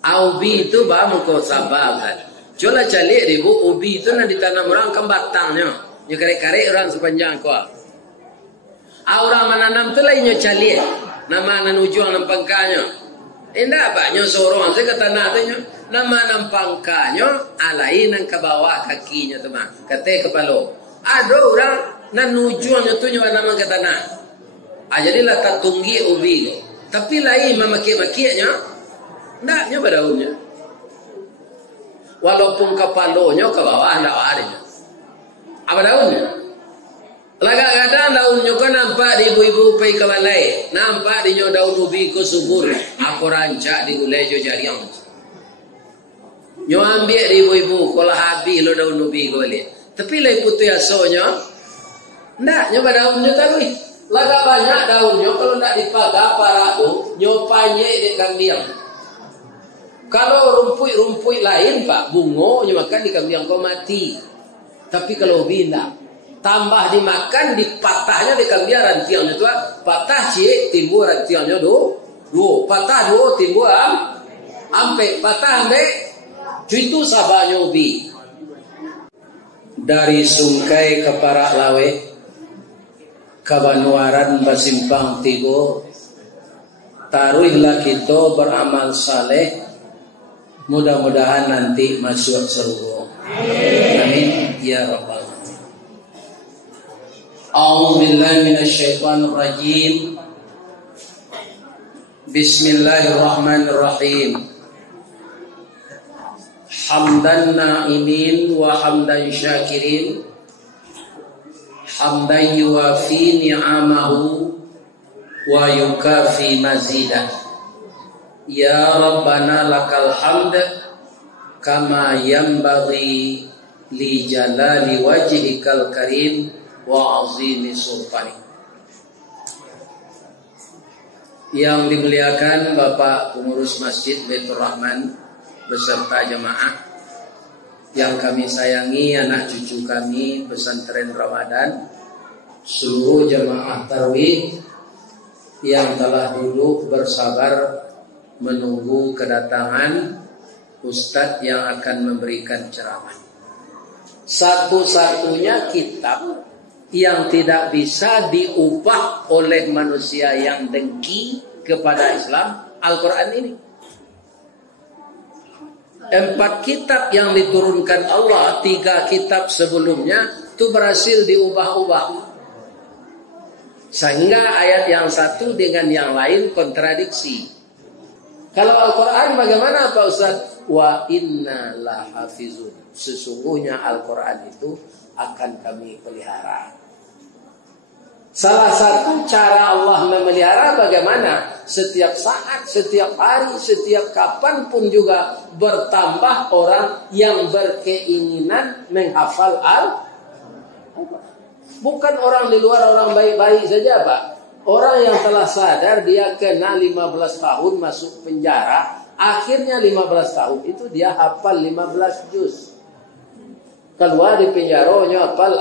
Ubi itu bamu kau sabarkan. Coba cari ribu ubi itu nanti ditanam orang kan batangnya. Nya karek-karek orang sepanjang kau. Orang menanam tu lainnya cari. Nama nanujuang nampangkanya. Indah banyak sorong saya kata natanya. Nama nampangkanya alain yang ke bawah kakinya teman. Kata kepala. Ada orang nanujuangnya tu nyawa nama kata nak. Jadilah tak tunggi ubi. Tapi lain memaki-makinya. Ndak nyoba daunnya. Walaupun kepalanya ke bawah ndak ada. Apa daunnya? Kadang daunnya kan nampak di ibu-ibu pai kabalai, nampak di daun ubi ko subur, aku rancak di gulai jo jariang. Nyo ambil di ibu-ibu kalau habis lo daun ubi ko le. Tapi lai putu asonya ndak nyoba daunnya tapi laga banyak daunnya kalau ndak dipaga parahu nyo panye di kambiang. Kalau rumput-rumput lain Pak, bungo makan di kambing kau mati. Tapi kalau bina tambah dimakan dipatahnya di kambing rantiangnya tu patah cik timbul rantiangnya dua patah dua timbul ampe patah ampe itu sabanya ubi. Dari Sungkai ke Parak Lawe Kabanuaran Basimpang Tigo taruhlah kita beramal saleh. Mudah-mudahan nanti masuk surga. Amin ya rabbal alamin. A'udzu billahi minasyaitonir rajim. Bismillahirrahmanirrahim. Hamdan na'imin wa hamdan syakirin. Hamdan yuwafi ni'amahu wa yukafi mazidah. Ya Rabbana lakal hamd kama yanbaghi li jalali wajhikal karim wa azimi sultanik. Yang dimuliakan Bapak Pengurus Masjid Baitur Rahman beserta jemaah yang kami sayangi, anak cucu kami pesantren Ramadan, seluruh jemaah tarawih yang telah duduk bersabar menunggu kedatangan Ustadz yang akan memberikan ceramah. Satu-satunya kitab yang tidak bisa diubah oleh manusia yang dengki kepada Islam, Al-Quran ini. 4 kitab yang diturunkan Allah, 3 kitab sebelumnya itu berhasil diubah-ubah. Sehingga ayat yang satu dengan yang lain kontradiksi. Kalau Al-Quran bagaimana Pak Ustaz? Wa inna lahafizun. Sesungguhnya Al-Quran itu akan kami pelihara. Salah satu cara Allah memelihara bagaimana? Setiap saat, setiap hari, setiap kapan pun juga bertambah orang yang berkeinginan menghafal Al-Quran. Bukan orang di luar, orang baik-baik saja Pak. Orang yang telah sadar dia kena 15 tahun masuk penjara, akhirnya 15 tahun itu dia hafal 15 juz. Keluar di penjara hafal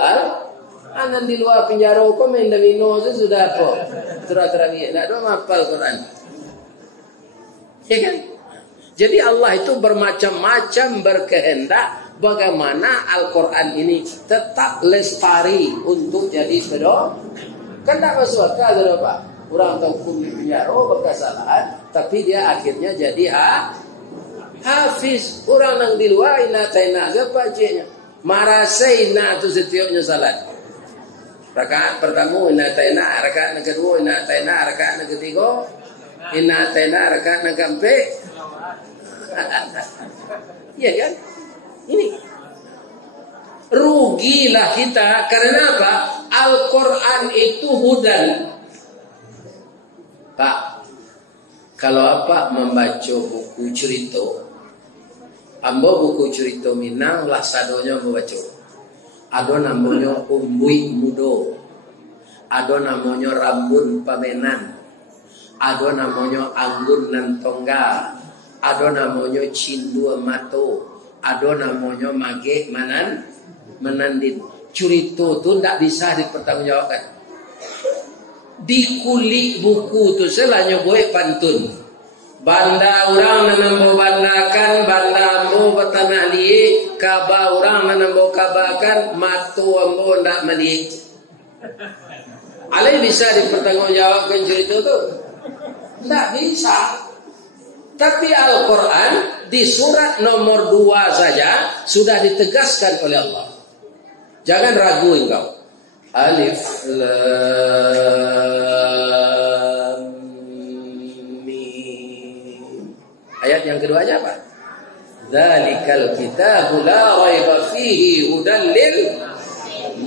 anan di luar penjara kok main domino sudah apa? Terang-terang tidak ada hafal Quran. Ya kan? Jadi Allah itu bermacam-macam berkehendak bagaimana Al-Quran ini tetap lestari untuk jadi pedok. Kan tak masuk akal saudara Pak. Orang tahu di penjara berkesalahan, tapi dia akhirnya jadi hafiz. Orang yang di luar ina taina apa ceknya? Marasaina itu setiapnya salat. Rakaat pertama ina taina, rakaat yang kedua ina taina, rakaat yang ketiga ina taina, rakaat yang keempat. Iya kan? Ini rugilah kita karena apa? Al-Quran itu hudan. Pak, kalau apa membaca buku cerita, ambo buku cerita Minang lah sadonya membaca. Ada namanya Umbui Mudo, ada namanya Rambun Pamenan, ada namanya Anggun Nantongga, ada namanya Cindu Mato, ada namanya Mage Menandin. Cerita itu tidak bisa dipertanggungjawabkan. Di kulit buku itu selanya boleh pantun. Banda orang nanam banda pertama liye kaba orang menambo kabakan matu ambo ndak meliye. Alai bisa dipertanggungjawabkan cerita itu? Tidak bisa. Tapi Al-Quran di surat nomor 2 saja sudah ditegaskan oleh Allah. Jangan ragu engkau. Alif Lam Mim. Ayat yang keduanya apa? Dzalikal kitabu la raiba fihi hudan lil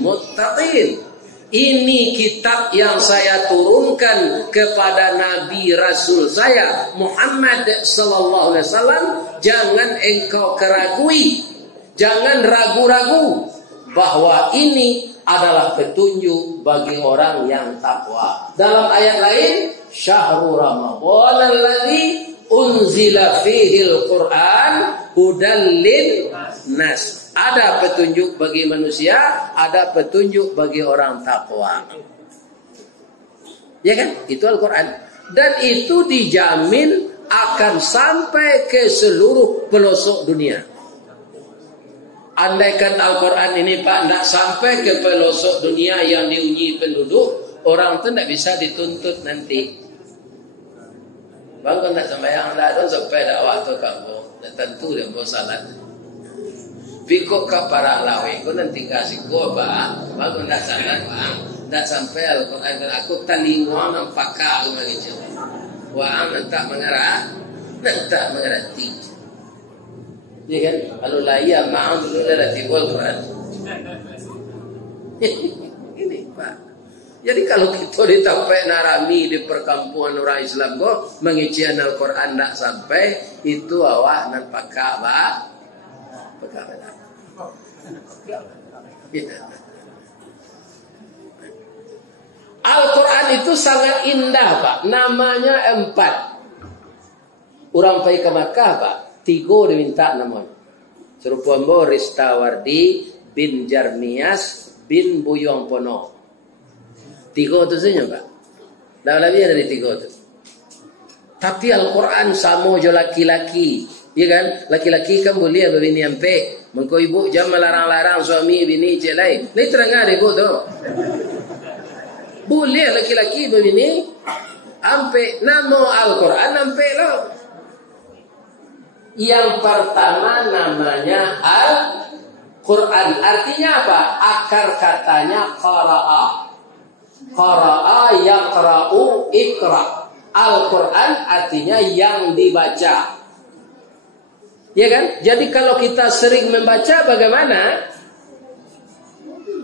muttaqin. Ini kitab yang saya turunkan kepada Nabi Rasul saya Muhammad sallallahu alaihi wasallam. Jangan engkau keragui, jangan ragu-ragu bahwa ini adalah petunjuk bagi orang yang takwa. Dalam ayat lain, syahrul ramadhan alladzi unzila fihil Qur'an hudan lin nas. Ada petunjuk bagi manusia, ada petunjuk bagi orang takwa. Ya kan? Itu Al-Quran. Dan itu dijamin akan sampai ke seluruh pelosok dunia. Andaikan Al-Quran ini Pak tidak sampai ke pelosok dunia yang diuji penduduk, orang itu tidak bisa dituntut nanti. Bang, kau tidak sembahyang, tidak ada sampai dakwah ke kamu. Tentu dia mau salat. Biko kapara lawe, kau nanti kasih kau apa? Bang, kau tidak salat, bang. Tidak sampai Al-Quran. Aku talinguan nampak kau begitu. Wah, nanti mengarah, nanti mengerti. Ya kan? Kalau layak maaf dulu dah tiba Al-Quran. Ini Pak. Jadi kalau kita ditampai narami di perkampungan orang Islam kok mengician Al-Quran tak sampai, itu awak nampak Ka'bah. Al-Quran itu sangat indah Pak. Namanya 4. Orang pergi ke Makkah Pak, 3 diminta namanya. Serupa Mbo Ristawardi bin Jarnias bin Buyong Pono. 3 itu saja Pak. Dah lebih dari 3 itu. Tapi Al-Quran sama jo laki-laki. Ya kan? Laki-laki kan boleh berbini ampe. Mengko ibu jangan melarang-larang suami bini cek lain. Ini terangkan ibu tu. Boleh laki-laki berbini ampe. Nama Al-Quran ampe lo. Yang pertama namanya Al-Quran. Artinya apa? Akar katanya qara'a. Qara'a yaqra'u ikra'. Al-Quran artinya yang dibaca. Ya kan? Jadi kalau kita sering membaca bagaimana?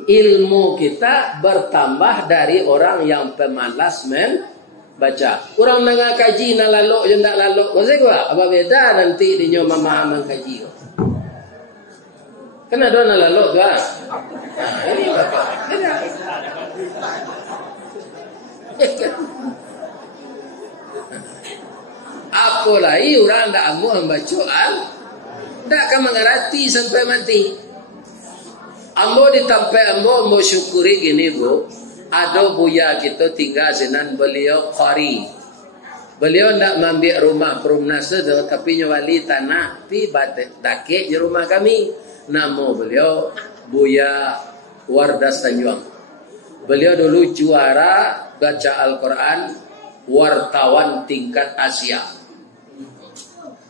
Ilmu kita bertambah dari orang yang pemalas membaca. Orang nengah kaji na lalok je ndak lalok. Maksud gua apa beda nanti dinyo memahaman kaji. Kan ada na lalok gua. Nah, ini Bapak. Beda. Apalagi orang tak amu membaca tak akan mengerti sampai mati. Ambo ditampai ambo syukuri gini bu. Ada buya kita tinggal senan beliau qari. Beliau tak mambil rumah perumnas itu, tapi nyawali tanah pi batek dake di rumah kami. Nama beliau Buya Wardas Tanjuang. Beliau dulu juara baca Al-Quran wartawan tingkat Asia.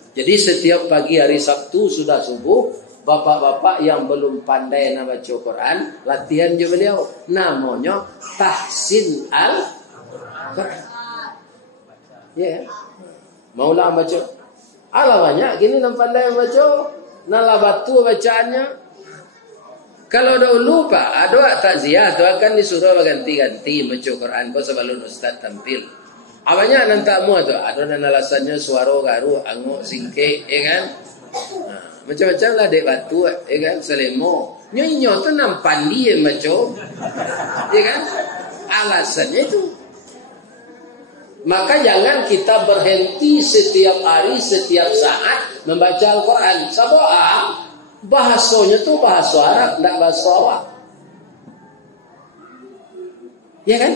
Jadi setiap pagi hari Sabtu sudah subuh, bapak-bapak yang belum pandai nak baca Quran, latihan je beliau. Namanya Tahsin Al-Quran. Ya. Maulah baca. Alah banyak gini nak pandai baca, nalah batu bacaannya. Kalau dahulu Pak, ada takziah tu akan disuruh ganti-ganti baca Quran kau sebelum ustaz tampil. Awalnya nanti mu tu ada alasannya suara garu anguk singke, ya kan? Nah, macam-macam lah dek batu, ya kan? Selemo, nyonyo tu nampan dia macam, ya kan? Alasannya itu. Maka jangan kita berhenti setiap hari, setiap saat membaca Al-Quran. Sebab bahasanya tu bahasa Arab, tidak bahasa awak. Ya kan?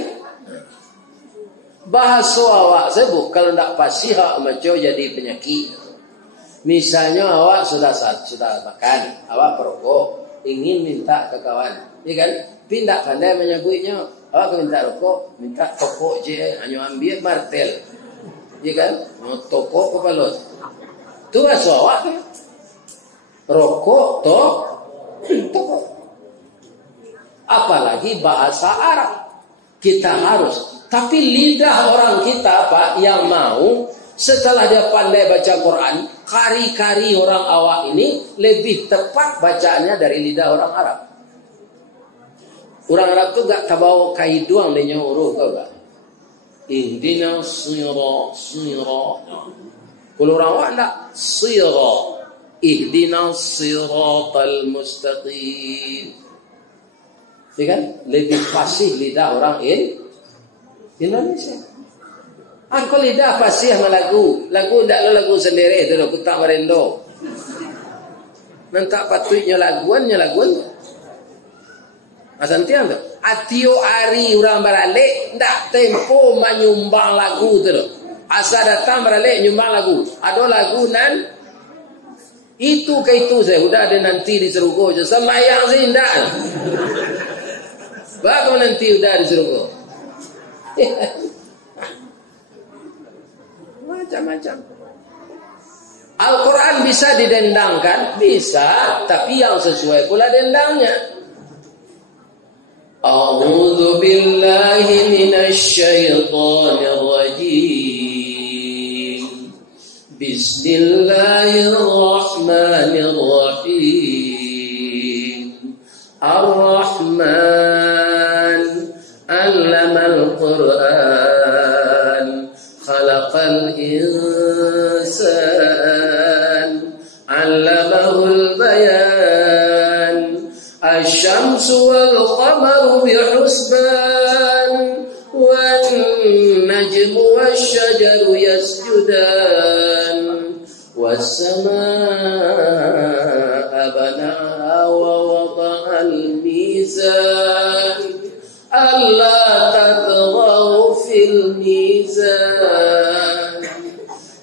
Bahasa awak sebut kalau tidak fasih macam jadi penyakit. Misalnya awak sudah makan, awak perokok, ingin minta ke kawan, ya kan? Pindah pandai menyaguinya, awak minta rokok, minta toko je, hanya ambil martel, ya kan? Mau toko kepala, tu asal awak kan? Rokok toko, apalagi bahasa Arab, kita harus. Tapi lidah orang kita Pak yang mau setelah dia pandai baca Quran, kari-kari orang awak ini lebih tepat bacaannya dari lidah orang Arab. Orang Arab tuh gak tabau kai doang dia nyuruh kau gak. Ihdina sira. Kalau orang awak enggak sira. Ihdina siratal mustaqim. Ya kan? Lebih fasih lidah orang Indonesia. Aku lidah fasih sama lagu. Lagu tidak lagu sendiri itu aku tak merendo. Nanti patutnya laguan. Asantian tu. Atio ari orang barale ndak tempo menyumbang lagu tu. Asa datang barale nyumbang lagu. Ada lagu nan itu ke itu saya udah ada nanti di Serugo je semayang sih ndak. Bagus nanti udah di Serugo. Macam-macam. Al-Quran bisa didendangkan, bisa, tapi yang sesuai pula dendangnya. A'udzu billahi minasy syaithanir rajim. Bismillahirrahmanirrahim. Ar-Rahman 'allamal Qur'an. Khalaqal insan 'allamahul bayan. Asy-syamsu wal qamaru bihusban wan najmu wasy-syajaru yasjudan was samaa'a banaaha wa wada'al mizan alla tatghaw fil mizan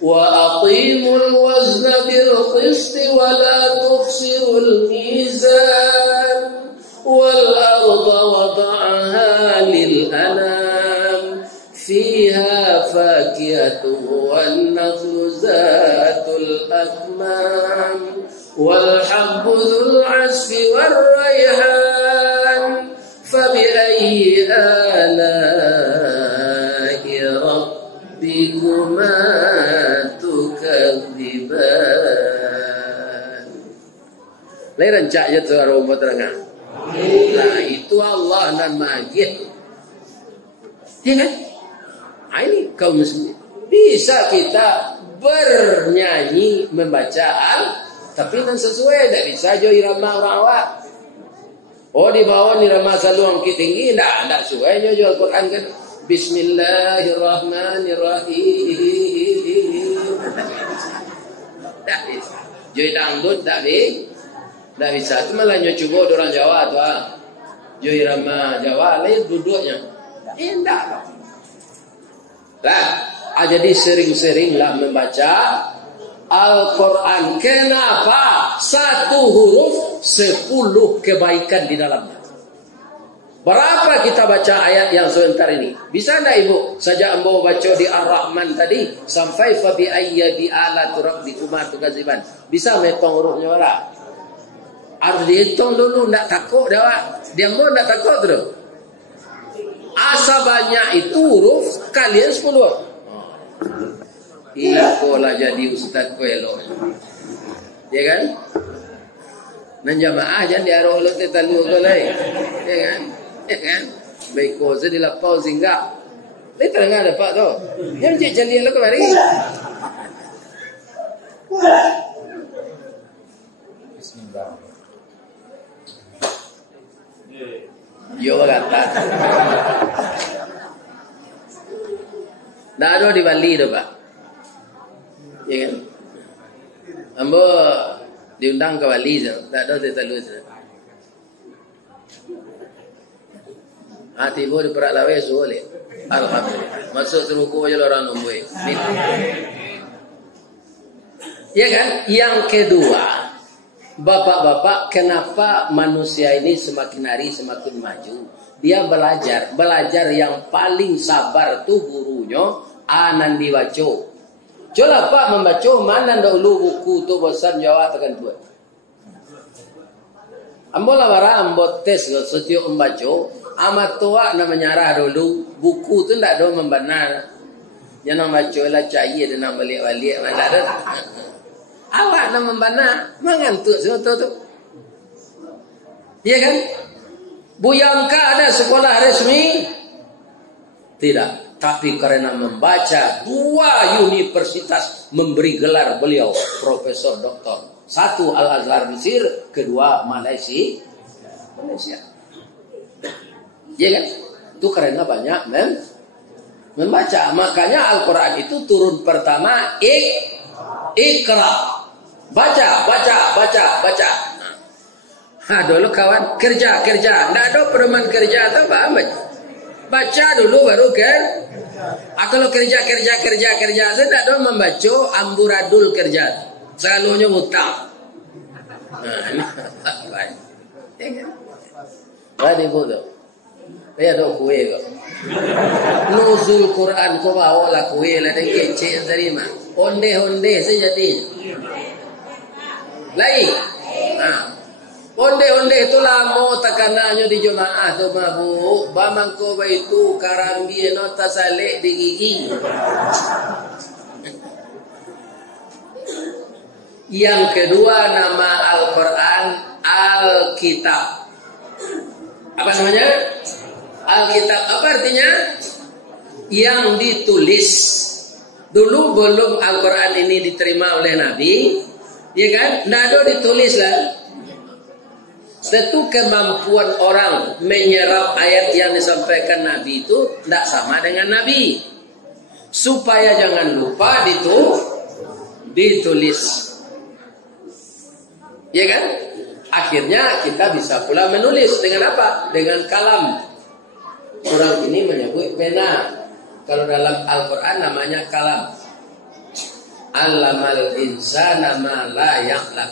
wa aqimul wazna bil qisti wa la tukhsirul mizan wal arda wada'aha lil anam fiha fakihatun wan nakhlu zatul akmam wal habbu dhul 'asfi war rayhan fabi'ayyi ala'i rabbikuma tukadziban. Lain rancak je tu aroma terangah. Nah itu Allah dan magih. Ya kan? Ini kaum muslim. Bisa kita bernyanyi membaca tapi kan sesuai. Tak bisa jo irama orang awak. Oh di bawah irama saluang tinggi. Tak sesuai jo Al-Quran kan. Bismillahirrahmanirrahim. Tak bisa. Jo dangdut tak bisa. Tak bisa. Itu malah coba orang Jawa tu jo irama Jawa lain duduknya. Indah. Jadi sering-seringlah membaca Al-Quran. Kenapa? Satu huruf 10 kebaikan di dalamnya. Berapa kita baca ayat yang sebentar ini? Bisa enggak ibu? Saja ambo baca di Ar-Rahman tadi sampai fa bi ayyi alati rabbikuma tukadziban. Bisa metong hurufnya ora? Harus dihitung dulu, enggak takut dah. Dia mau enggak takut tu. Asa banyak itu huruf kalian 10. Ikolah jadi ustaz kuelo. Ya kan? Nan jamaah jangan diarah lo tetalu ko lai. Ya kan? Ya kan? Baik ko se dilapau singgah. Lai terang dapat tu. Yang cik jadi lo kemari. Bismillah. Yo kata. Dah ada di Bali tu Pak. Ya kan? Ambo diundang ke Bali tu. Tak ada di Telus. Tiba di Perak Lawe boleh. Alhamdulillah. Masuk Seruku aja orang nomboi. Ya kan? Yang kedua, bapak-bapak, kenapa manusia ini semakin hari semakin maju? Dia belajar. Belajar yang paling sabar tuh gurunya anan dibaco. Coba Pak membaca mana dulu buku tu bosan Jawa tekan tuan. Ambo lawara ambo tes setiap membaca amat tua nama nyarah dulu buku tu ndak ada membenar. Jangan baca lah cahaya dan nak balik-balik mana ada. Awak nak membenar mengantuk sesuatu tu. Ya kan? Buyangka ada sekolah resmi? Tidak. Tapi karena membaca, 2 universitas memberi gelar beliau profesor doktor. 1 Al-Azhar Mesir, kedua Malaysia. Ya kan? Itu karena banyak membaca. Makanya Al-Quran itu turun pertama Iqra. Baca. Nah, dulu kawan kerja. Tidak ada perumahan kerja atau apa? Baca dulu baru kan. Kalau kerja saya tidak ada membaca amburadul kerja. Selalunya hutang. Tadi bodoh. Saya ada kue kok. Nuzul Quran kau bawa lah kue lah dan kecil terima. Onde sejatinya. Lain. Onde itu lamo takanannya di jemaah tu mabu. Bamangko itu karambi nota salik di gigi. Yang kedua nama Al-Quran Alkitab. Apa namanya? Alkitab. Apa artinya? Yang ditulis. Dulu belum Al-Quran ini diterima oleh Nabi, ya kan? Tidak ada ditulis lah. Tentu kemampuan orang menyerap ayat yang disampaikan Nabi itu tidak sama dengan Nabi. Supaya jangan lupa ditulis. Ya kan? Akhirnya kita bisa pula menulis dengan apa? Dengan kalam. Orang ini menyebut pena. Kalau dalam Al-Quran namanya kalam. Allamal insana ma la ya'lam.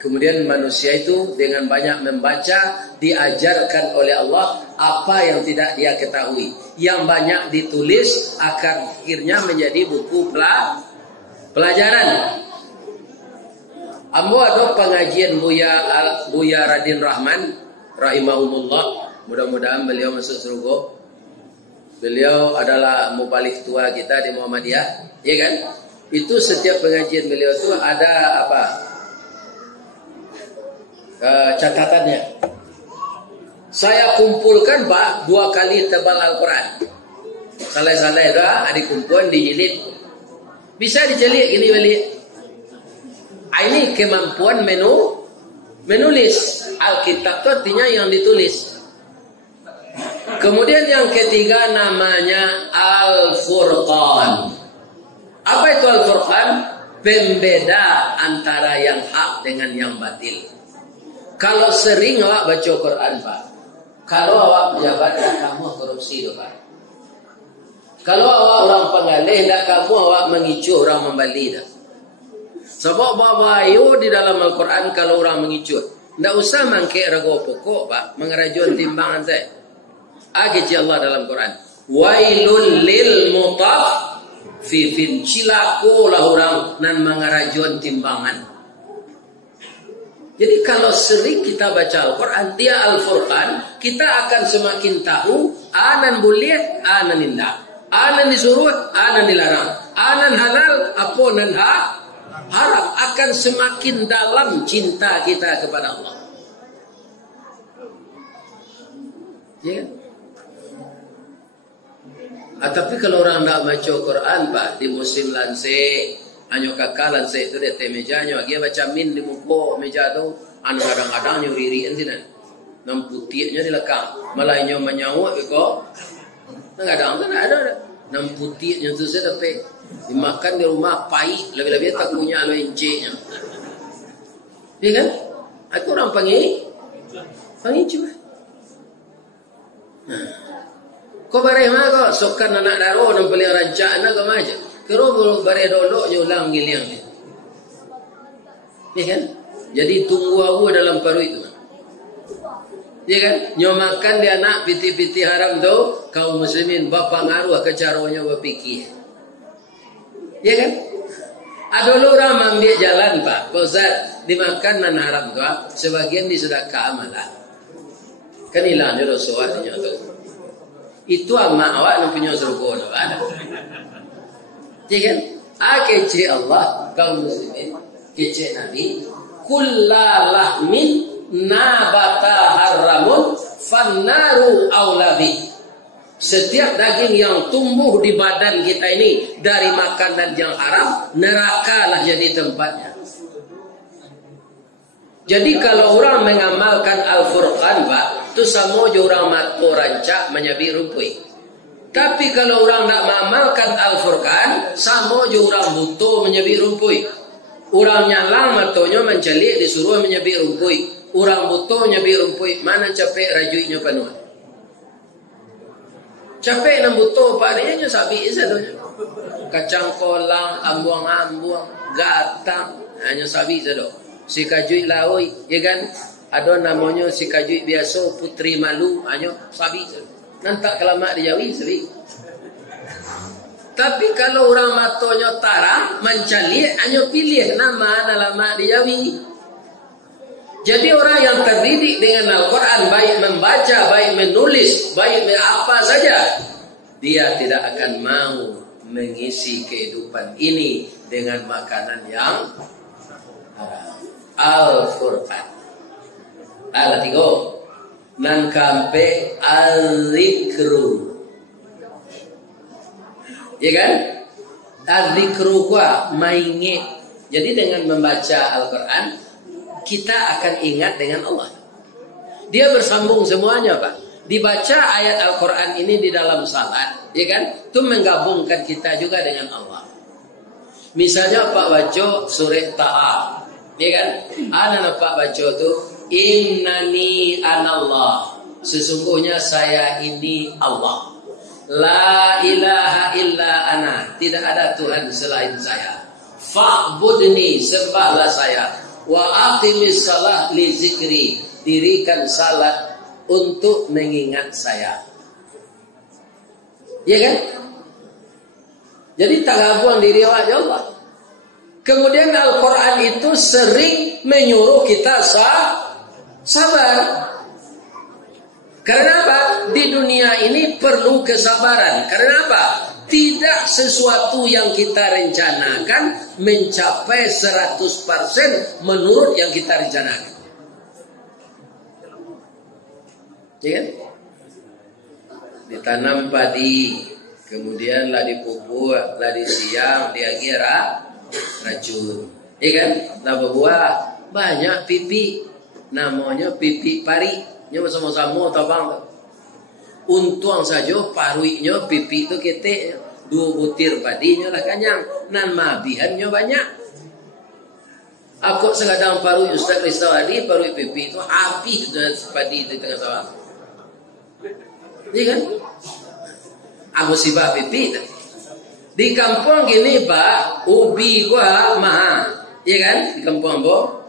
Kemudian manusia itu dengan banyak membaca diajarkan oleh Allah apa yang tidak dia ketahui. Yang banyak ditulis akhirnya menjadi buku pelajaran. Ambo ada pengajian Buya Radin Rahman rahimahumullah. Mudah-mudahan beliau masuk surga. Beliau adalah mubalik tua kita di Muhammadiyah, ya kan? Itu setiap pengajian beliau itu ada apa? Catatannya. Saya kumpulkan Pak 2 kali tebal Al-Quran. Salah-salah dah dikumpulkan dijilid. Bisa dijilid gini balik. Ini kemampuan menulis. Alkitab itu artinya yang ditulis. Kemudian yang ketiga namanya Al-Furqan. Apa itu Al-Furqan? Pembeda antara yang hak dengan yang batil. Kalau sering awak baca Quran Pak, kalau awak pejabat dah kamu korupsi tu Pak. Kalau awak orang pengalih dah kamu awak mengicu orang membali dah. Sebab bahayu di dalam Al-Quran kalau orang mengicu. Tidak usah mangkik ragu pokok Pak, mengerajuan timbangan saya. Agak Allah dalam Quran. Wailul lil mutaffifin. Cilakulah orang nan mengerajuan timbangan. Jadi kalau sering kita baca Al-Quran, dia Al-Furqan, kita akan semakin tahu anan boleh, anan indah, anan disuruh, anan dilarang, anan halal, apa nan haram. Akan semakin dalam cinta kita kepada Allah. Ya. Tapi kalau orang tidak baca Quran Pak, di musim lanse, hanya kakak lanse itu dia mejanya, dia baca min di muka meja tu, anu kadang-kadang nyuririin sini, nam putihnya di lekang, malainya menyawak kok, kadang kan ada, nam putihnya tu saya tapi dimakan di rumah pahit, lebih-lebih tak punya anu enciknya, dia kan? Aku orang panggil cuma. Kau bareng mah kau sokan anak daro, nam pelihara rancak anak kau macam. Terus bare dolok je ulang giliang dia. Ya kan? Jadi tunggu aku dalam paru itu. Ya kan? Nyo makan dia anak piti-piti haram tu, kaum muslimin bapa ngaruh ke caranya berfikir. Ya kan? Ada orang ambil jalan Pak Ustaz, dimakan nan haram tu, sebagian disedekah amalah. Kan hilang je dosa-dosanya tu. Itu amak awak nak punya surga tu ada. Ya kan? Kece Allah kaum muslimin, kece Nabi, kullalahmin nabata haramun fannaru aulabi. Setiap daging yang tumbuh di badan kita ini dari makanan yang haram, nerakalah jadi tempatnya. Jadi kalau orang mengamalkan Al-Furqan Pak, itu sama je orang matu rancak menyabi rumpui. Tapi kalau orang nak mengamalkan Al-Furqan, sama je orang butuh menyabi rumpui. Orang nyalang matonya mencelik disuruh menyabi rumpui. Orang butuh menyabi rumpui, mana capek rajuinya penuh. Capek nak butuh Pak dia je sabi satunya. Kacang kolang, ambuang-ambuang, gatang, hanya sabi saja. Si kajui laoi, ya kan? Ada namanya si kajui biasa putri malu, hanya sabi saja. Nantak kelamak di Jawi sabi. Tapi kalau orang matonya tarang, mencalik, hanya pilih nama lama di Jawi. Jadi orang yang terdidik dengan Al-Quran, baik membaca, baik menulis, baik apa saja, dia tidak akan mau mengisi kehidupan ini dengan makanan yang haram. Al-Furqan. Al-Tigo. Nan kampe al-zikru. Ya kan? Al-zikru kuah mainget. Jadi dengan membaca Al-Quran, kita akan ingat dengan Allah. Dia bersambung semuanya Pak. Dibaca ayat Al-Quran ini di dalam salat, ya kan? Itu menggabungkan kita juga dengan Allah. Misalnya Pak baca surah Taha, ya kan? Ada Pak baca tu, innani anallah. Sesungguhnya saya ini Allah. La ilaha illa ana. Tidak ada Tuhan selain saya. Fa'budni, sembahlah saya. Wa aqimis salah li zikri, dirikan salat untuk mengingat saya. Ya kan? Jadi tagabuan diri Allah. Kemudian Al-Quran itu sering menyuruh kita sabar. Karena apa? Di dunia ini perlu kesabaran. Karena apa? Tidak sesuatu yang kita rencanakan mencapai 100% menurut yang kita rencanakan. Ya kan? Ditanam padi, kemudian lah dipupuk, lah disiam, dia kira racun. Ya kan? Lah berbuah banyak pipi, namanya pipi pari. Nya sama-sama tabang. Untung saja paruinya pipi itu ketek, 2 butir padinya lah kanyang, nan mabihannya banyak. Aku sekadang parui Ustaz Rizawadi, parui pipi itu habis padi di tengah sawah. Iya kan? Aku sibah pipi tadi. Di kampung gini Pak, ubi gua mahal, iya kan? Di kampung Ambo,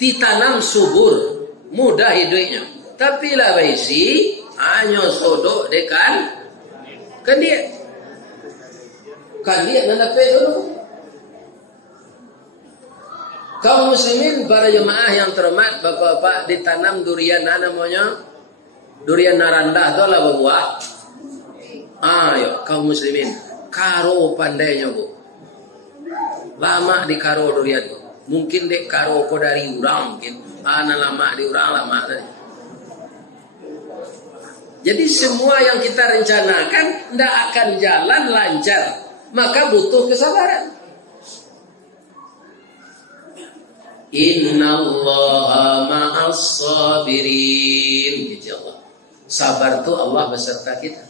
ditanam subur, mudah hidupnya. Tapi lah baisi hanya sodok dekan kan dia nanda pe dulu. Kaum muslimin para jemaah yang terhormat, bapak-bapak, ditanam durian namanya durian narandah itu lah buah. Ayo kaum muslimin, karo pandainya Bu. Lama di karo durian. Mungkin dek karo ko dari urang mungkin. Ana lama di urang lama tadi. Jadi semua yang kita rencanakan tidak akan jalan lancar. Maka butuh kesabaran. Innallaha ma'as sabirin. Gitu Allah. Sabar itu Allah beserta kita.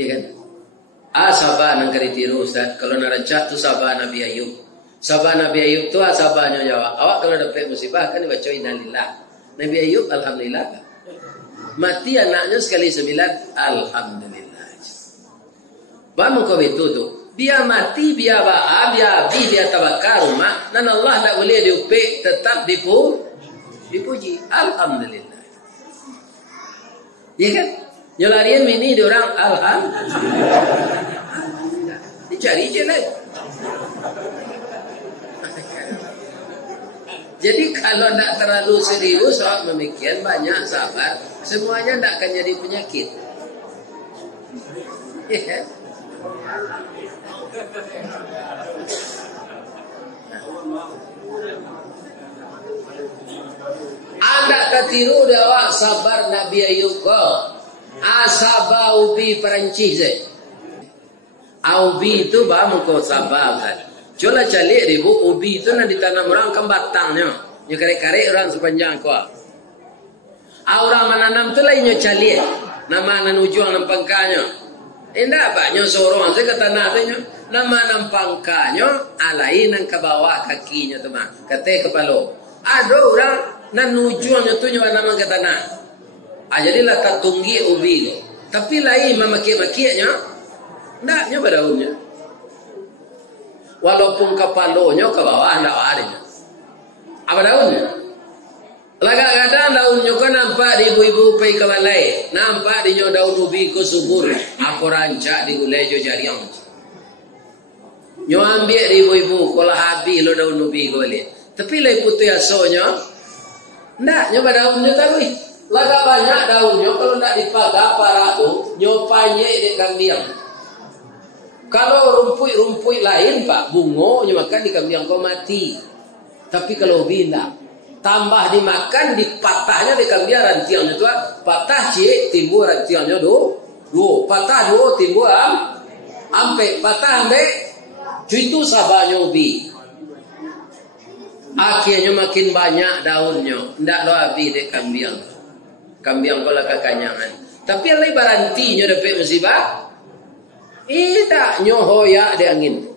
Iya kan? Sabar nang ditiru Ustaz. Kalau narancak tu sabar Nabi Ayub. Sabar Nabi Ayub tu sabarnya jawab. Awak kalau dapat musibah kan baca innalillah. Nabi Ayub alhamdulillah. Mati anaknya sekali 9, alhamdulillah. Bamu kau itu tu. Biar mati, biar ba'a, biar habis, biar tabakar rumah. Dan Allah tak boleh diupik, tetap dipuji. Alhamdulillah. Ya kan? Nyolarian ini diorang alhamdulillah. Dicari je lah. Jadi kalau tak terlalu serius soal pemikiran, banyak sabar, semuanya tak akan jadi penyakit. Ya kan? Anda ketiru dewa sabar Nabi Ayub ko. Asaba ubi Perancis ubi itu bamu ko sabar kan. Coba calik ribu ubi itu nak ditanam orang kan batangnya. Nya karek-karek orang sepanjang ko. Orang menanam tu lainnya calik. Nama nan ujung nan pangkanya. Indah banyak sorong saya kata tanah tu nya. Nama nan pangkanya alai nan ke bawah kakinya tu mah. Kate kepala. Ada orang nan ujungnya tu nya nama ke tanah. Jadilah tak tunggi ubi tu. Tapi lain memaki-makinya, ndaknya berdaunnya. Walaupun kepalanya ke bawah, ndak adanya. Apa daunnya? Kadang-kadang daunnya kan nampak di ibu-ibu pai kamalai, nampak di daun ubi ko subur, aku rancak di gulai jo jariang. Nyo ambil di ibu-ibu, kalau habis lo daun ubi ko balik. Tapi lai putih asonya, ndaknya berdaunnya tapi. Laga banyak daunnya kalau nak dipakai para tu nyopanya di kambing. Kalau rumput-rumput lain pak bungo makan di kambing kau mati. Tapi kalau bina tambah dimakan dipatahnya di kambing rantiangnya tu patah cik timbul rantiangnya dua patah dua timbul ampe patah ampe itu sabarnya ubi. Akhirnya makin banyak daunnya ndak lo habis di kambing. Kambing kola kekanyangan. Tapi alai barantinya dapat musibah. Tidak nyohoya di angin.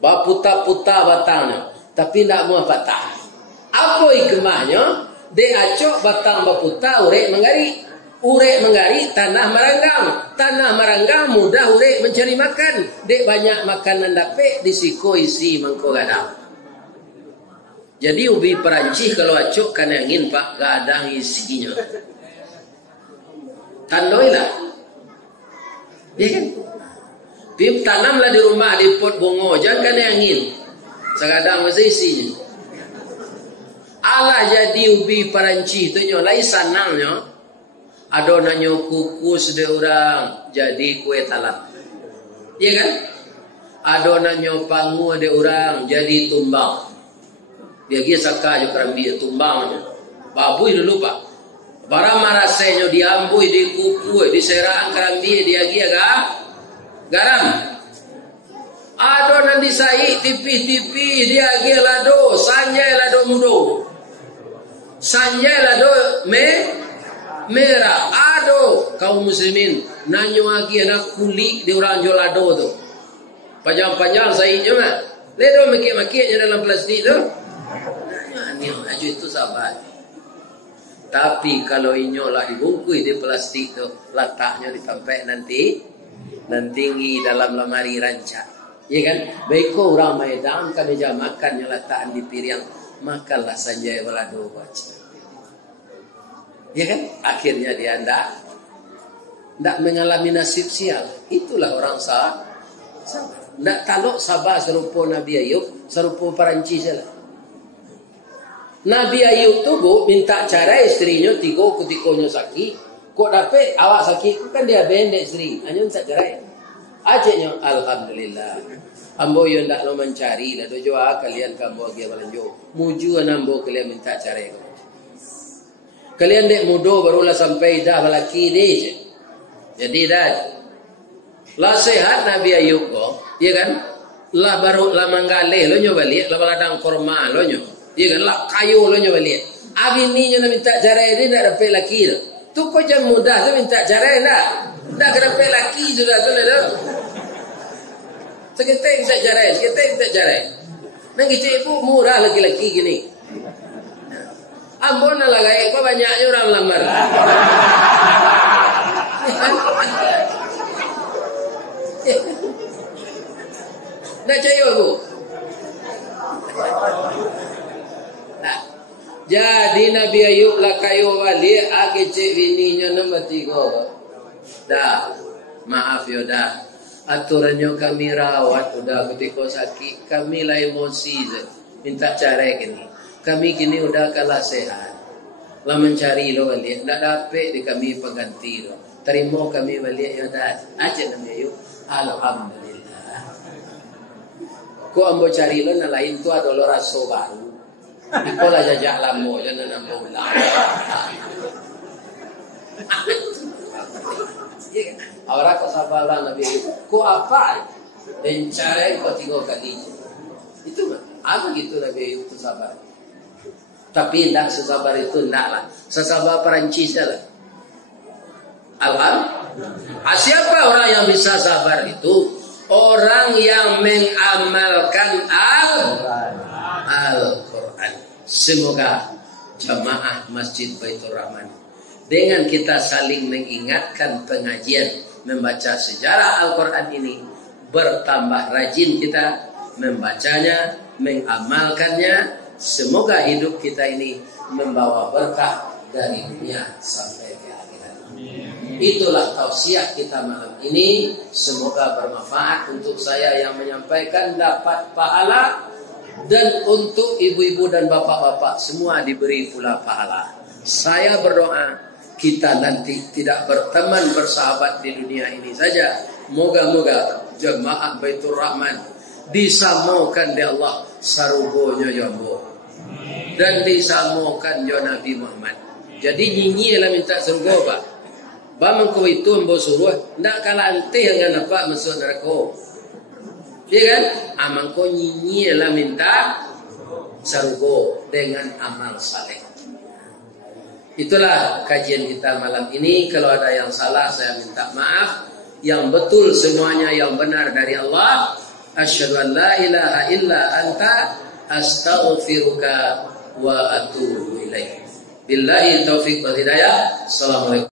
Baputa-puta batangnya. Tapi tidak mau patah. Apa hikmahnya? Dia acok batang baputa urek menggari. Urek menggari tanah maranggang. Tanah maranggang mudah urek mencari makan. Dek banyak makanan dapat disiko isi mangko gadang. Jadi ubi Perancis kalau acuk kan angin pak gak ada isinya. Tandoilah. Ya kan? Pip tanamlah di rumah di pot bungo jangan kan angin. Sekadang mesti isinya. Allah jadi ubi Perancis tu nyolai sanangnya. Adonannya kukus de orang jadi kue talam. Ya kan? Adonannya pangu de orang jadi tumbang. Dia saka je kerambi tumbangnya. Babui dulu pak. Barang marasenya diambui, dikukui, diserang kerambi dia garam. Adonan disai tipis-tipis dia lado, sanjay lado mudo. Sanjay lado merah. Ado kaum muslimin nanyo agi anak kulit di orang jual lado tu. Panjang-panjang saiknya mah. Ledo maki-makinya dalam plastik tu. Aju itu sabar. Tapi kalau inyolah dibungkus di plastik tu, letaknya ditampak nanti tinggi dalam lemari rancak. Ya kan? Baik orang Medan kan dia makan yang letakkan di piring, makanlah saja walado baca. Ya kan? Akhirnya dia ndak mengalami nasib sial. Itulah orang sabar. Ndak taluk sabar serupa Nabi Ayub, serupa Perancis lah. Nabi Ayub tu minta cara istrinya tiga ketikonya sakit. Kok dapat awak sakit kan dia bendek istri. Hanya minta cerai. Ajaknya alhamdulillah. Ambo yo ndak lo mencari dah doa kalian kambo dia balanjo. Muju ambo kalian minta cerai. Kalian dek mudo barulah sampai dah balaki ni je. Jadi dah. Lah sehat Nabi Ayub kok, ya kan? Lah baru lah manggale lo nyo balik, lah baladang korma lo nyo. Ya kan lah kayu lo nyo balik. Abi ni nyo minta cerai ni nak dapat laki tu. Tu kau jam mudah tu minta cerai dah. Dah kena dapat laki sudah tu dah. Sekitar minta cerai. Nang kita ibu murah laki-laki gini. Ambon lah gaya kau banyaknya orang melamar. Nak cayo bu. Nah, jadi Nabi Ayub lah kayo balik ake cek bininya nombor 3. Dah, maaf yo dah. Aturannya kami rawat udah ketika sakit, kami lah emosi minta cara gini. Kami kini udah kalah sehat. Lah mencari lo balik, ndak dapat di kami pengganti lo. Terima kami balik ya dah. Aja Nabi Ayub, alhamdulillah. Ko ambo cari lo na lain tu adalah raso baru. Iko lah jajak lamo jangan nambah ulang. Orang kau sabar Nabi Ayub. Ko apa? Mencari kau 3 kali. Itu mah. Apa gitu Nabi Ayub itu sabar. Tapi tidak sesabar itu tidaklah. Sesabar Perancis lah. Siapa orang yang bisa sabar itu? Orang yang mengamalkan Al-Quran. Semoga jamaah Masjid Baitur Rahman dengan kita saling mengingatkan pengajian membaca sejarah Al-Quran ini, bertambah rajin kita membacanya, mengamalkannya. Semoga hidup kita ini membawa berkah dari dunia sampai ke akhirat. Itulah tausiah kita malam ini. Semoga bermanfaat untuk saya yang menyampaikan, dapat pahala, dan untuk ibu-ibu dan bapak-bapak semua diberi pula pahala. Saya berdoa kita nanti tidak berteman bersahabat di dunia ini saja. Moga-moga jemaah Baitur Rahman disamukan di Allah sarugonya jambo dan disamukan jo Nabi Muhammad. Jadi nyinyi lah minta surga pak. Bamang kau itu ambo suruh ndak kalah ante dengan apa masuk neraka. Iya kan? Amang kau nyinyi lah minta surga dengan amal saleh. Itulah kajian kita malam ini. Kalau ada yang salah saya minta maaf. Yang betul semuanya yang benar dari Allah. Asyhadu an la ilaha illa anta astaghfiruka wa atubu ilaik. Billahi taufiq wal hidayah. Assalamualaikum.